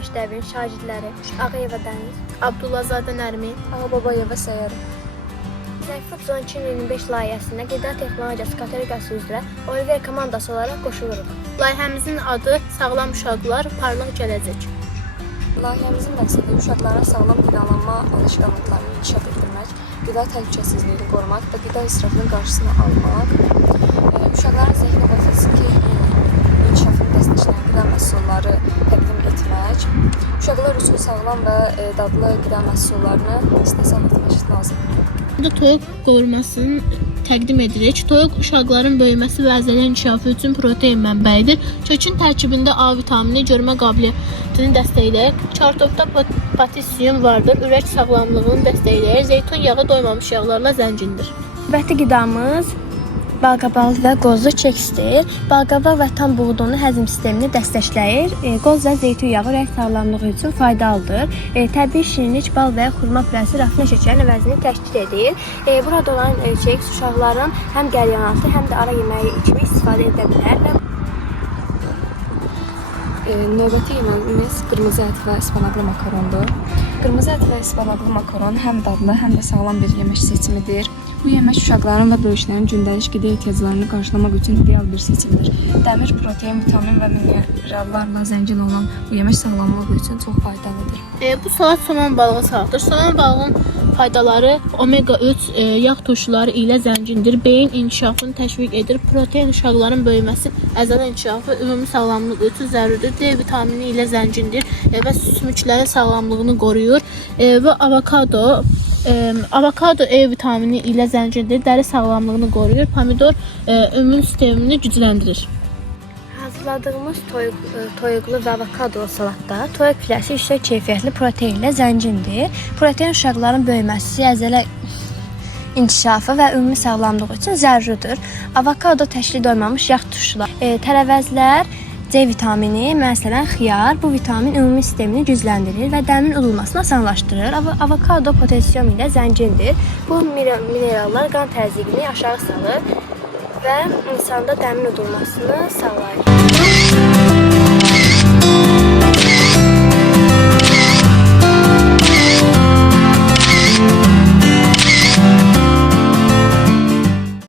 məktəbinin şagirdləri Ağayeva Dəniz, Abdullazadə Nərmin, Ağababayeva Səyər. Zəngfut Zon 2025 layihəsində qida texnologiyası kateqoriyası üzrə Oliver komandası olaraq qoşuluruq. layihəmizin adı Sağlam Uşaqlar, Parlaq Gələcək. Layihəmizin məqsədi uşaqlara sağlam qidalanma alışqanlıqlarını inkişaf etdirmək, qida təhlükəsizliyini qorumaq və qida israfının qarşısını almaq, uşaqların zehni və fiziki inkişafını dəstəkləyən qida məhsulları təqdim etmək, uşaqlar üçün sağlam və dadlı qida məhsullarını istehsal etmək lazımdır. Burada toyuq qovurmasını təqdim edirik. Toyuq uşaqların böyüməsi və əzələ inkişafı üçün protein mənbəyidir. Kökün tərkibində A vitamini görmə qabiliyyətini dəstəkləyir. Kartofda potasium vardır. Ürək sağlamlığını dəstəkləyir. Zeytun yağı doymamış yağlarla zəngindir. Növbəti qidamız balqabaq və qozlu keksdir. Balqabaq və tam buğdanın həzm sistemini dəstəkləyir. Qoz və zeytun yağı ürək sağlamlığı üçün faydalıdır. Təbii şirinlik, bal və xurma pürəsi rafinə şəkərin əvəzini təşkil edir. Burada olan keks uşaqların həm qəlyanaltı, həm də ara yeməyi kimi istifadə edə bilər. Növbəti yeməyimiz qırmızı ət və ıspanaqlı makarondur. Qırmızı ət və ıspanaqlı makaron həm dadlı, həm də sağlam bir yemək seçimidir. Bu yemək uşaqların və böyüklərin gündəlik qida ehtiyaclarını qarşılamaq üçün ideal bir seçimdir. Dəmir, protein, vitamin və minerallarla zəngin olan bu yemək sağlamlıq üçün çox faydalıdır. Bu salat somon balığı salatıdır. Somon balığının faydaları omega 3 yağ turşuları ilə zəngindir. Beyin inkişafını təşviq edir. Protein uşaqların böyüməsi, əzələ inkişafı, ümumi sağlamlıq üçün zəruridir. D vitamini ilə zəngindir və sümüklərin sağlamlığını qoruyur. Və avokado E vitamini ilə zəngindir. Dəri sağlamlığını qoruyur. Pomidor ümumi sistemini gücləndirir. Hazırladığımız toyuqlu və avokadolu salatda toyuq filəsi yüksək keyfiyyətli protein ilə zəngindir. Protein uşaqların böyüməsi, əzələ inkişafı və ümumi sağlamlıq üçün zəruridir. Avokado təşkil doymamış yağ turşuları, tərəvəzlər, C vitamini, məsələn xiyar, bu vitamin ümumi sistemini gücləndirir və dəmin udulmasını asanlaşdırır. Avokado potasium ilə zəngindir. Bu minerallar qan təzyiqini aşağı salır və insanda dəmin udulmasını sağlayır.